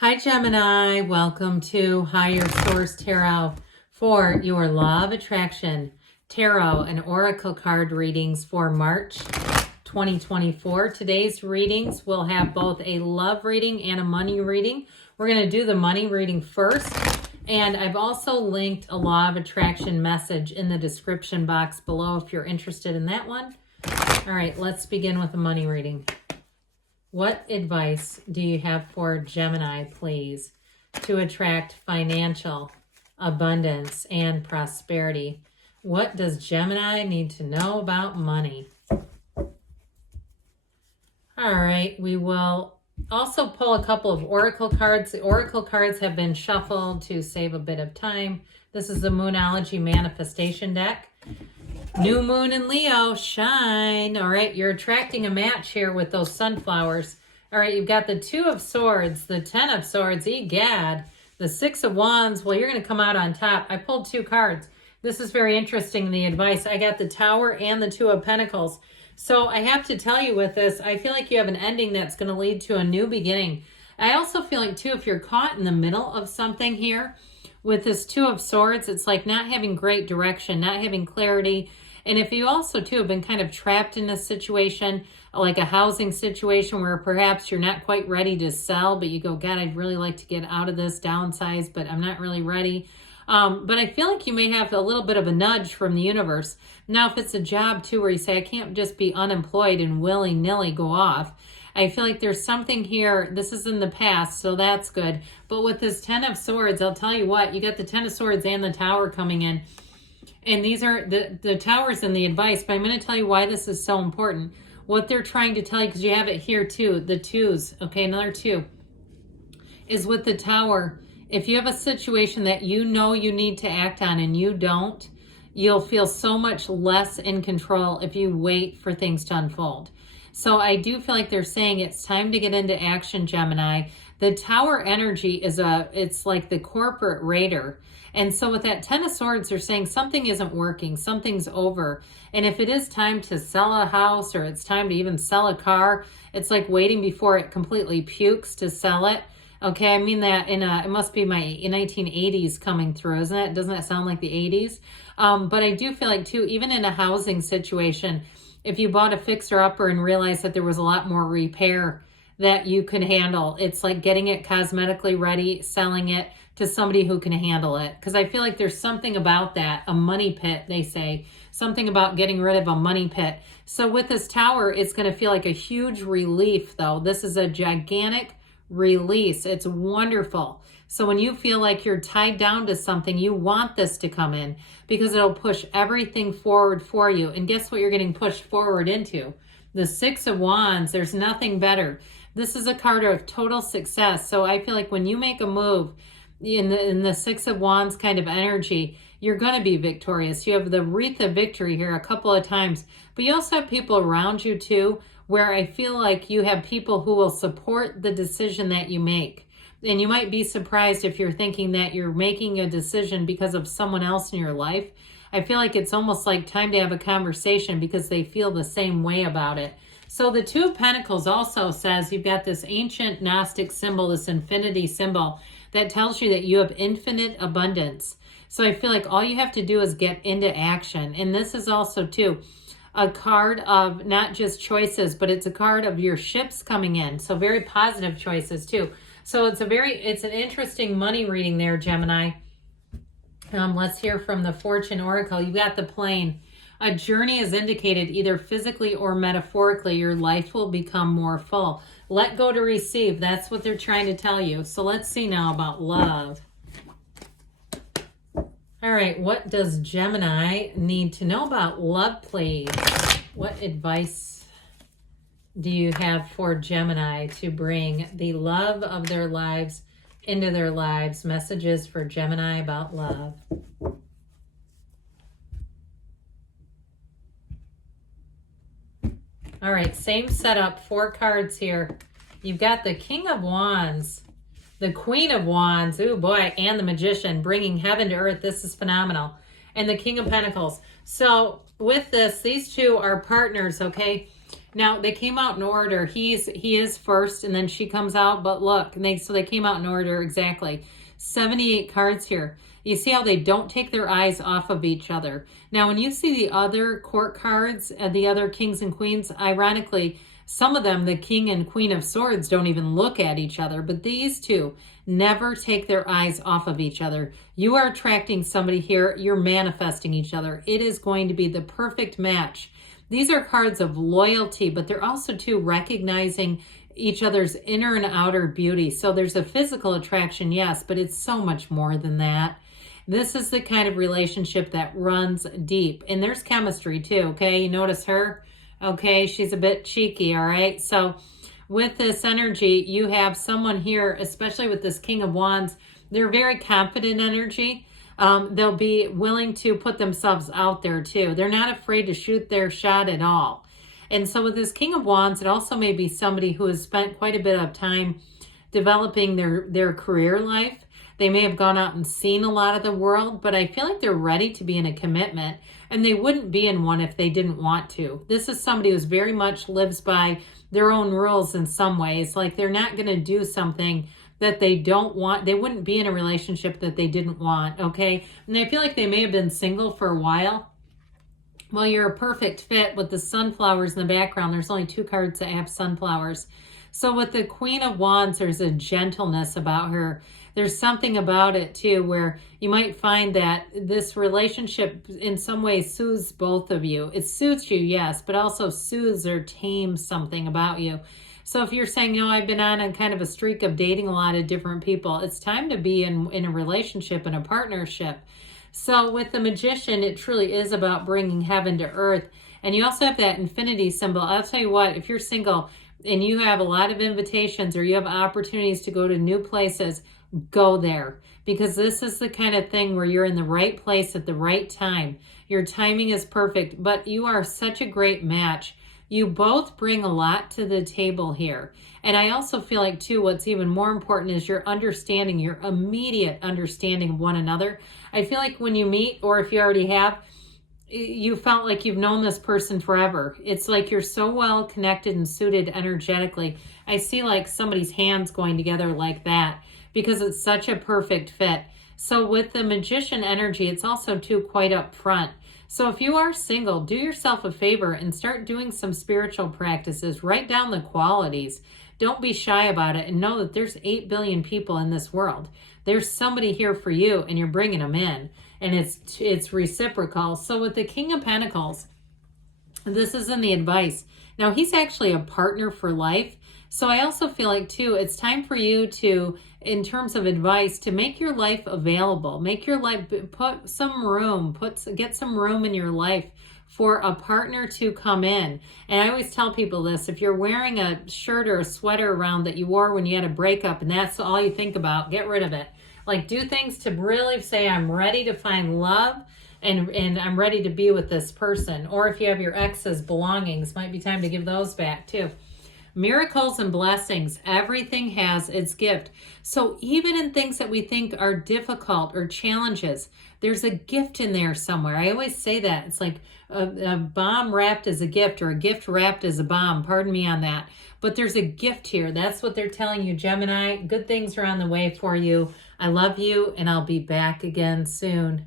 Hi, Gemini. Welcome to Higher Source Tarot for your Law of Attraction Tarot and Oracle card readings for March 2024. Today's readings will have both a love reading and a money reading. We're going to do the money reading first. And I've also linked a Law of Attraction message in the description box below if you're interested in that one. All right, let's begin with the money reading. What advice do you have for Gemini, please, to attract financial abundance and prosperity? What does Gemini need to know about money? All right, we will also pull a couple of oracle cards. The oracle cards have been shuffled to save a bit of time. This is the Moonology Manifestation deck. New moon in Leo, shine. All right, you're attracting a match here with those sunflowers. All right, you've got the Two of Swords, the Ten of Swords, egad, the Six of Wands. Well, you're going to come out on top. I pulled two cards. This is very interesting, the advice. I got the Tower and the Two of Pentacles. So I have to tell you with this, I feel like you have an ending that's going to lead to a new beginning. I also feel like, too, if you're caught in the middle of something here, with this Two of Swords, it's like not having great direction, not having clarity. And if you also, too, have been kind of trapped in a situation, like a housing situation where perhaps you're not quite ready to sell, but you go, God, I'd really like to get out of this, downsize, but I'm not really ready. But I feel like you may have a little bit of a nudge from the universe. Now, if it's a job, too, where you say, I can't just be unemployed and willy-nilly go off. I feel like there's something here. This is in the past, so that's good. But with this Ten of Swords, I'll tell you what, you got the Ten of Swords and the Tower coming in. And these are the Towers and the advice, but I'm going to tell you why this is so important. What they're trying to tell you, because you have it here too, the twos, okay, another two, is with the Tower. If you have a situation that you know you need to act on and you don't, you'll feel so much less in control if you wait for things to unfold. So I do feel like they're saying it's time to get into action, Gemini. The Tower energy is it's like the corporate raider. And so with that Ten of Swords, they're saying something isn't working, something's over. And if it is time to sell a house or it's time to even sell a car, it's like waiting before it completely pukes to sell it. Okay, I mean that it must be my 1980s coming through, isn't it? Doesn't that sound like the 80s? But I do feel like too, even in a housing situation, if you bought a fixer-upper and realized that there was a lot more repair that you could handle, it's like getting it cosmetically ready, selling it to somebody who can handle it. Because I feel like there's something about that, a money pit, they say. Something about getting rid of a money pit. So with this Tower, it's going to feel like a huge relief, though. This is a gigantic release. It's wonderful. So when you feel like you're tied down to something, you want this to come in because it'll push everything forward for you. And guess what you're getting pushed forward into? The Six of Wands. There's nothing better. This is a card of total success. So I feel like when you make a move in the Six of Wands kind of energy, you're going to be victorious. You have the wreath of victory here a couple of times, but you also have people around you too, where I feel like you have people who will support the decision that you make. And you might be surprised if you're thinking that you're making a decision because of someone else in your life. I feel like it's almost like time to have a conversation because they feel the same way about it. So the Two of Pentacles also says you've got this ancient Gnostic symbol, this infinity symbol that tells you that you have infinite abundance. So I feel like all you have to do is get into action. And this is also too a card of not just choices, but it's a card of your ships coming in. So very positive choices too. So it's an interesting money reading there, Gemini. Let's hear from the Fortune Oracle. You got the Plane. A journey is indicated either physically or metaphorically. Your life will become more full. Let go to receive. That's what they're trying to tell you. So let's see now about love. All right, what does Gemini need to know about love, please? What advice do you have for Gemini to bring the love of their lives into their lives? Messages for Gemini about love. All right, same setup, 4 cards here. You've got the King of Wands, the Queen of Wands, oh boy, and the Magician, bringing heaven to earth. This is phenomenal. And the King of Pentacles. So with this, these two are partners, okay? Now they came out in order. He is first, and then she comes out. But look, so they came out in order exactly. 78 cards here. You see how they don't take their eyes off of each other. Now, when you see the other court cards, the other kings and queens, ironically, some of them, the king and queen of swords, don't even look at each other. But these two never take their eyes off of each other. You are attracting somebody here. You're manifesting each other. It is going to be the perfect match. These are cards of loyalty, but they're also too recognizing each other's inner and outer beauty. So there's a physical attraction, yes, but it's so much more than that. This is the kind of relationship that runs deep. And there's chemistry too, okay? You notice her? Okay, she's a bit cheeky, all right? So with this energy, you have someone here, especially with this King of Wands, they're very confident energy. They'll be willing to put themselves out there too. They're not afraid to shoot their shot at all. And so with this King of Wands, it also may be somebody who has spent quite a bit of time developing their career life. They may have gone out and seen a lot of the world, but I feel like they're ready to be in a commitment, and they wouldn't be in one if they didn't want to. This is somebody who's very much lives by their own rules in some ways. Like they're not going to do something that they don't want. They wouldn't be in a relationship that they didn't want, okay? And I feel like they may have been single for a while. Well, you're a perfect fit with the sunflowers in the background. There's only 2 cards that have sunflowers. So with the Queen of Wands, there's a gentleness about her. There's something about it too where you might find that this relationship in some ways soothes both of you. It soothes you, yes, but also soothes or tames something about you. So if you're saying, you know, I've been on kind of a streak of dating a lot of different people, it's time to be in a relationship and a partnership. So with the Magician, it truly is about bringing heaven to earth. And you also have that infinity symbol. I'll tell you what, if you're single and you have a lot of invitations or you have opportunities to go to new places, go there. Because this is the kind of thing where you're in the right place at the right time. Your timing is perfect, but you are such a great match. You both bring a lot to the table here. And I also feel like, too, what's even more important is your understanding, your immediate understanding of one another. I feel like when you meet, or if you already have, you felt like you've known this person forever. It's like you're so well connected and suited energetically. I see like somebody's hands going together like that because it's such a perfect fit. So with the Magician energy, it's also, too, quite upfront. So if you are single, do yourself a favor and start doing some spiritual practices. Write down the qualities. Don't be shy about it, and know that there's 8 billion people in this world. There's somebody here for you, and you're bringing them in, and it's reciprocal. So with the King of Pentacles, this is in the advice. Now, he's actually a partner for life. So I also feel like, too, it's time for you to, in terms of advice, to make your life available. Make your life, put some room, get some room in your life for a partner to come in. And I always tell people this, if you're wearing a shirt or a sweater around that you wore when you had a breakup and that's all you think about, get rid of it. Like, do things to really say, I'm ready to find love and I'm ready to be with this person. Or if you have your ex's belongings, might be time to give those back too. Miracles and blessings, everything has its gift. So even in things that we think are difficult or challenges, there's a gift in there somewhere. I always say that. It's like a bomb wrapped as a gift, or a gift wrapped as a bomb. Pardon me on that. But there's a gift here. That's what they're telling you, Gemini. Good things are on the way for you. I love you, and I'll be back again soon.